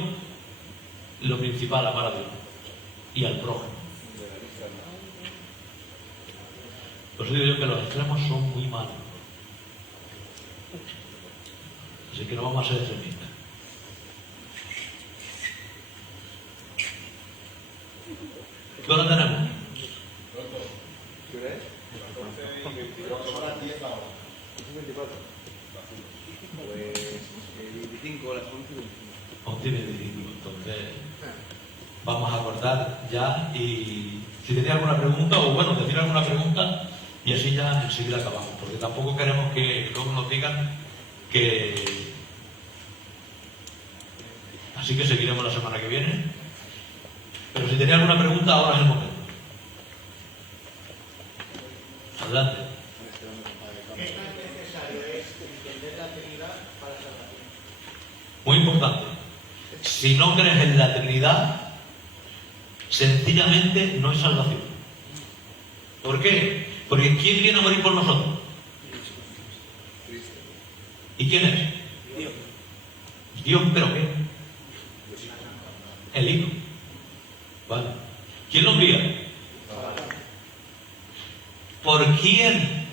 lo principal, amar a Dios y al prójimo. Por eso digo yo que los extremos son muy malos. Así que no vamos a ser extremistas. ¿Qué hora tenemos? ¿Qué hora es? 24. Pues 25, las 11:25. 11:25. Entonces, vamos a cortar ya y si tenéis alguna pregunta, o bueno, decir alguna pregunta y así ya enseguida acabamos, porque tampoco queremos que luego nos digan que... Así que seguiremos la semana que viene. Pero si tenéis alguna pregunta, ahora es el momento. Adelante. ¿Qué tan necesario es entender la Trinidad para la salvación? Muy importante. Si no crees en la Trinidad, sencillamente no hay salvación. ¿Por qué? Porque ¿quién viene a morir por nosotros? ¿Y quién es? Dios. Dios, ¿pero qué? El Hijo. ¿Vale? ¿Quién lo envía? ¿Por quién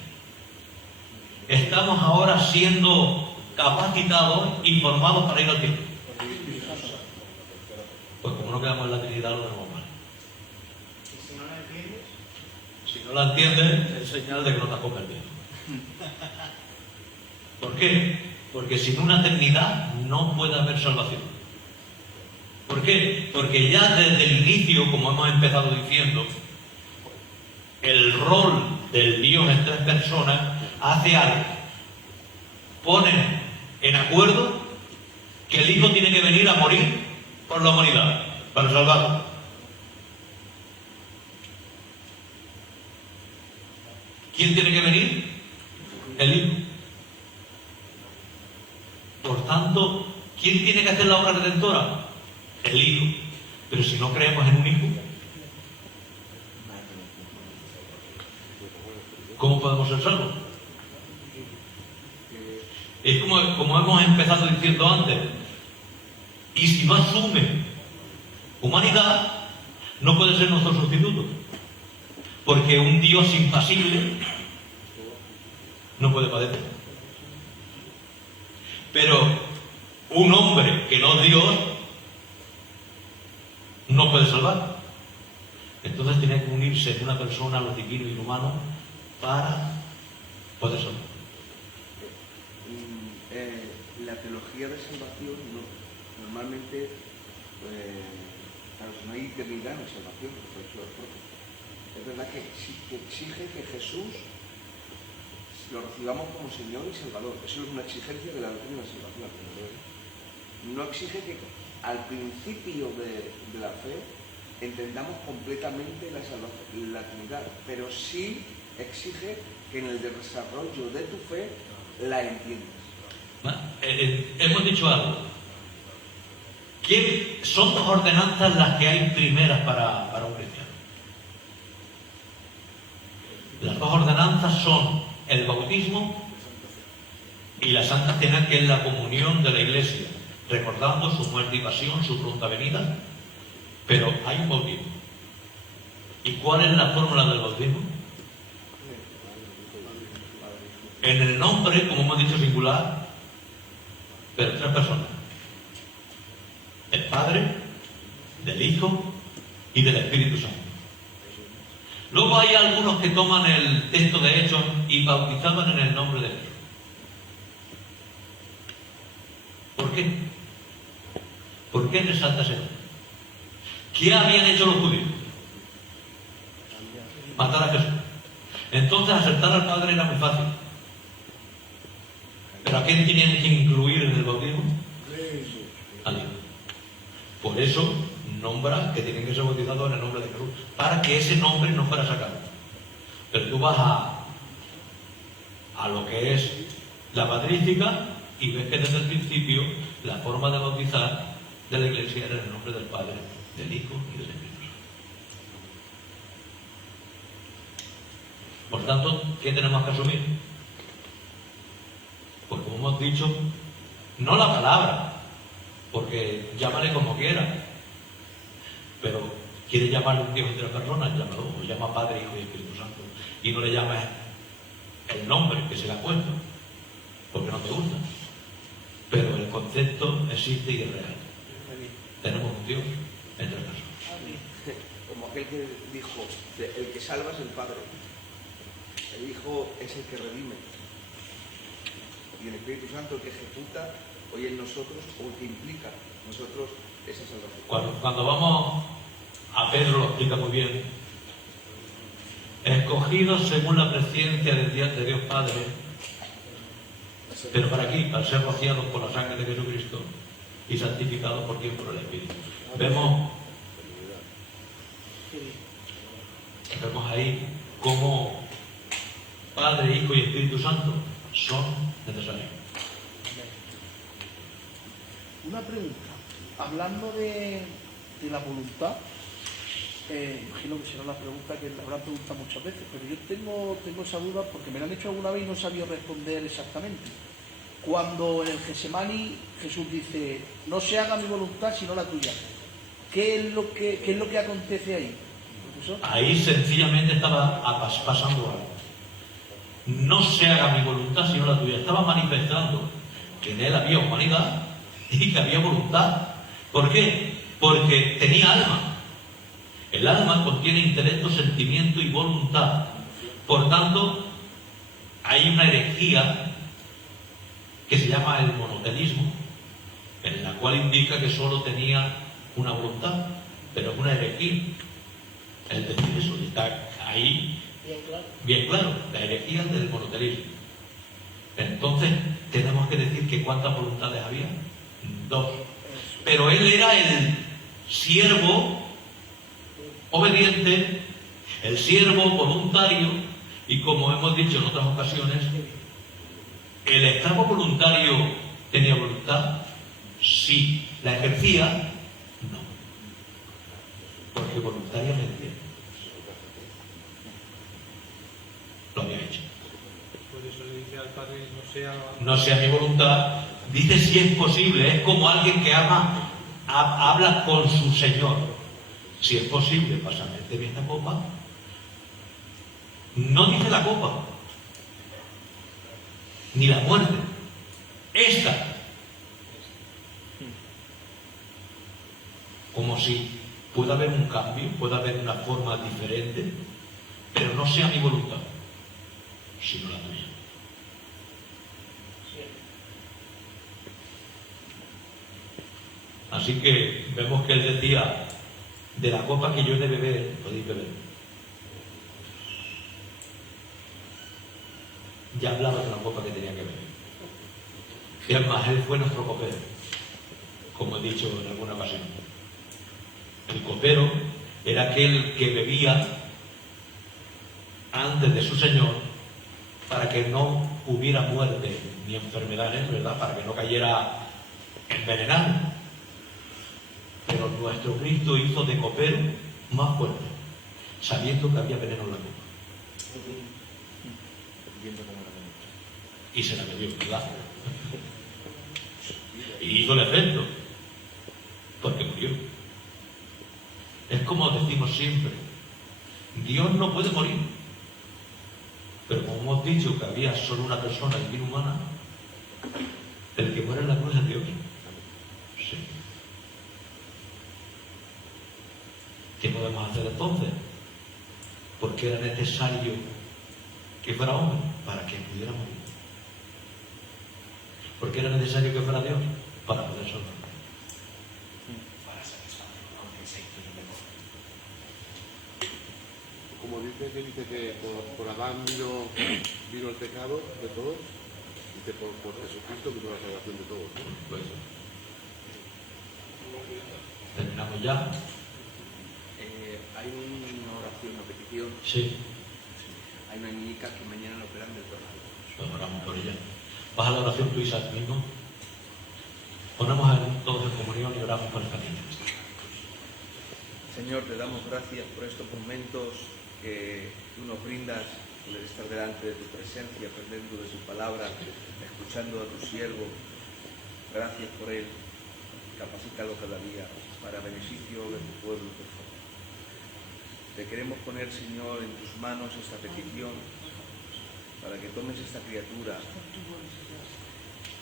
estamos ahora siendo capacitados y formados para ir al cielo? Pues como no quedamos en la Trinidad, lo tenemos mal. ¿Y si no la entiendes? Si no la entiendes, es señal de que no te has convertido. ¿Por qué? Porque sin una Trinidad no puede haber salvación. ¿Por qué? Porque ya desde el inicio, como hemos empezado diciendo, el rol del Dios en tres personas hace algo. Pone en acuerdo que el Hijo tiene que venir a morir por la humanidad, para salvarla. ¿Quién tiene que venir? El Hijo. Por tanto, ¿quién tiene que hacer la obra redentora? El Hijo. Pero si no creemos en un Hijo, ¿cómo podemos ser salvos? Es como hemos empezado diciendo antes. Y si no asume humanidad, no puede ser nuestro sustituto. Porque un Dios impasible no puede padecer. Pero un hombre que no es Dios no puede salvar. Entonces tiene que unirse en una persona a lo divino y lo humano para poder salvar. La teología de salvación normalmente, claro, si no hay eternidad, no hay salvación, por eso es propio. Es verdad que exige que Jesús lo recibamos como Señor y Salvador. Eso es una exigencia de la doctrina de la salvación. No exige que al principio de la fe entendamos completamente la Trinidad, pero sí exige que en el desarrollo de tu fe la entiendas. Hemos dicho algo. Son dos ordenanzas las que hay primeras para un cristiano. Las dos ordenanzas son el bautismo y la Santa Cena, que es la comunión de la Iglesia, recordando su muerte y pasión, su pronta venida. Pero hay un bautismo. ¿Y cuál es la fórmula del bautismo? En el nombre, como hemos dicho, singular, pero tres personas: el Padre, del Hijo y del Espíritu Santo. Luego hay algunos que toman el texto de Hechos y bautizaban en el nombre de Dios. ¿Por qué? ¿Por qué resalta ese nombre? ¿Qué habían hecho los judíos? Matar a Jesús. Entonces aceptar al Padre era muy fácil. ¿Pero a quién tenían que incluir en el bautismo? A Dios. Por eso nombra que tienen que ser bautizados en el nombre de Jesús, para que ese nombre no fuera sacado. Pero tú vas a lo que es la patrística y ves que desde el principio la forma de bautizar de la Iglesia era en el nombre del Padre, del Hijo y del Espíritu Santo. Por tanto, ¿qué tenemos que asumir? Pues como hemos dicho, no la palabra, porque llámale como quiera, pero quiere llamarle un Dios entre personas, llámalo, o llama Padre, Hijo y Espíritu Santo, y no le llamas el nombre que se le ha puesto, porque no te gusta. Pero el concepto existe y es real. Tenemos un Dios entre personas. Como aquel que dijo, el que salva es el Padre, el Hijo es el que redime, y el Espíritu Santo el que ejecuta hoy en nosotros, o el que implica en nosotros esa salvación. Cuando vamos a Pedro, lo explica muy bien: escogidos según la presencia de Dios Padre, pero para aquí, para ser rociados por la sangre de Jesucristo y santificados por Dios por el Espíritu. Vemos ahí cómo Padre, Hijo y Espíritu Santo son necesarios. Una pregunta. Hablando de la voluntad, imagino que será la pregunta que la habrán preguntado muchas veces, pero yo tengo esa duda porque me la han hecho alguna vez y no sabía responder exactamente. Cuando en el Getsemaní Jesús dice, no se haga mi voluntad sino la tuya, ¿qué es lo que acontece ahí, profesor? Ahí sencillamente estaba pasando algo. No se haga mi voluntad sino la tuya. Estaba manifestando que en él había humanidad y que había voluntad. ¿Por qué? Porque tenía alma. El alma contiene intelecto, sentimiento y voluntad. Por tanto, hay una herejía que se llama el monoteísmo, en la cual indica que solo tenía una voluntad, pero es una herejía. Es decir, eso está ahí bien claro, la herejía del monoteísmo. Entonces, tenemos que decir que ¿cuántas voluntades había? 2. Pero él era el siervo obediente, el siervo voluntario, y como hemos dicho en otras ocasiones, ¿el esclavo voluntario tenía voluntad? Sí. ¿La ejercía? No. Porque voluntariamente lo había hecho. Por eso le dice al Padre, no sea mi voluntad. Dice si es posible, es como alguien que habla con su Señor. Si es posible, pásame esta copa. No dice la copa, ni la muerte. Esta. Como si pueda haber un cambio, pueda haber una forma diferente, pero no sea mi voluntad, sino la tuya. Así que vemos que él decía, de la copa que yo he de beber, podéis beber. Ya hablaba de la copa que tenía que beber. Y además, él fue nuestro copero, como he dicho en alguna ocasión. El copero era aquel que bebía antes de su Señor para que no hubiera muerte ni enfermedades, ¿verdad? Para que no cayera envenenado. Pero nuestro Cristo hizo de copero más fuerte, sabiendo que había veneno en la copa. Y se la bebió, ¿verdad? Y hizo el efecto, porque murió. Es como decimos siempre, Dios no puede morir. Pero como hemos dicho que había solo una persona divina humana, el que muere en la cruz es Dios. Sí. ¿Qué podemos hacer entonces? Porque era necesario que fuera hombre para que pudiera morir. Porque era necesario que fuera Dios para poder salvar. Como dice que por Adán vino el pecado de todos, dice por Jesucristo vino la salvación de todos, ¿no? Pues, terminamos ya. Hay una oración, una petición. Sí, Hay una niñica que mañana la operan del tornado. pues oramos por ella. Baja la oración tú, Isaac, mismo. Ponemos todos en comunión y oramos por esta niña. Señor, te damos gracias por estos momentos que tú nos brindas, por estar delante de tu presencia, aprendiendo de tu palabra, escuchando a tu siervo. Gracias por él. Capacítalo cada día para beneficio de tu pueblo, por favor. Te queremos poner, Señor, en tus manos esta petición para que tomes esta criatura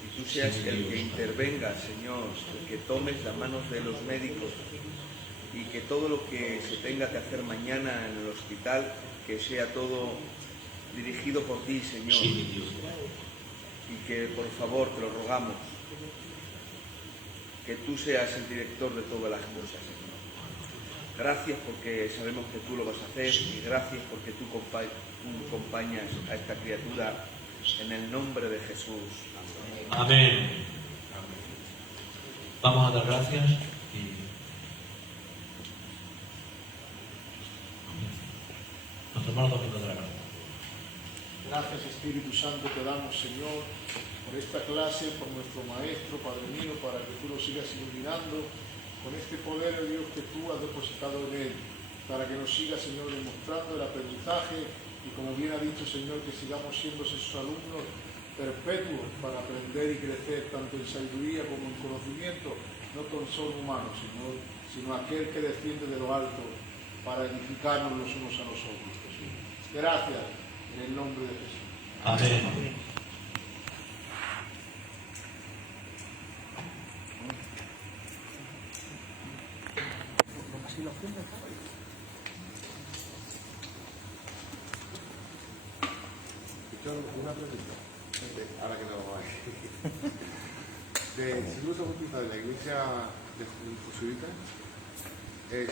y tú seas el que intervenga, Señor, el que tomes las manos de los médicos y que todo lo que se tenga que hacer mañana en el hospital, que sea todo dirigido por ti, Señor, Sí, mi Dios. y que por favor te lo rogamos, que tú seas el director de todas las cosas, Señor. Gracias porque sabemos que tú lo vas a hacer y gracias porque tú acompañas a esta criatura en el nombre de Jesús. Amén. Vamos a dar gracias y nuestro hermano Domingo de la Gracia. Gracias, Espíritu Santo, te damos, Señor, por esta clase, por nuestro Maestro, Padre mío, para que tú lo sigas iluminando con este poder, Dios, que tú has depositado en él, para que nos siga, Señor, demostrando el aprendizaje y, como bien ha dicho, Señor, que sigamos siendo esos alumnos perpetuos para aprender y crecer tanto en sabiduría como en conocimiento, no tan solo humanos, Señor, sino aquel que desciende de lo alto para edificarnos los unos a los otros, Jesús. Gracias, en el nombre de Jesús. Amén. Una pregunta, ahora que no vamos aquí. Si uno bautizado en la iglesia de los jesuitas,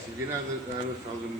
si viene a nuestra orden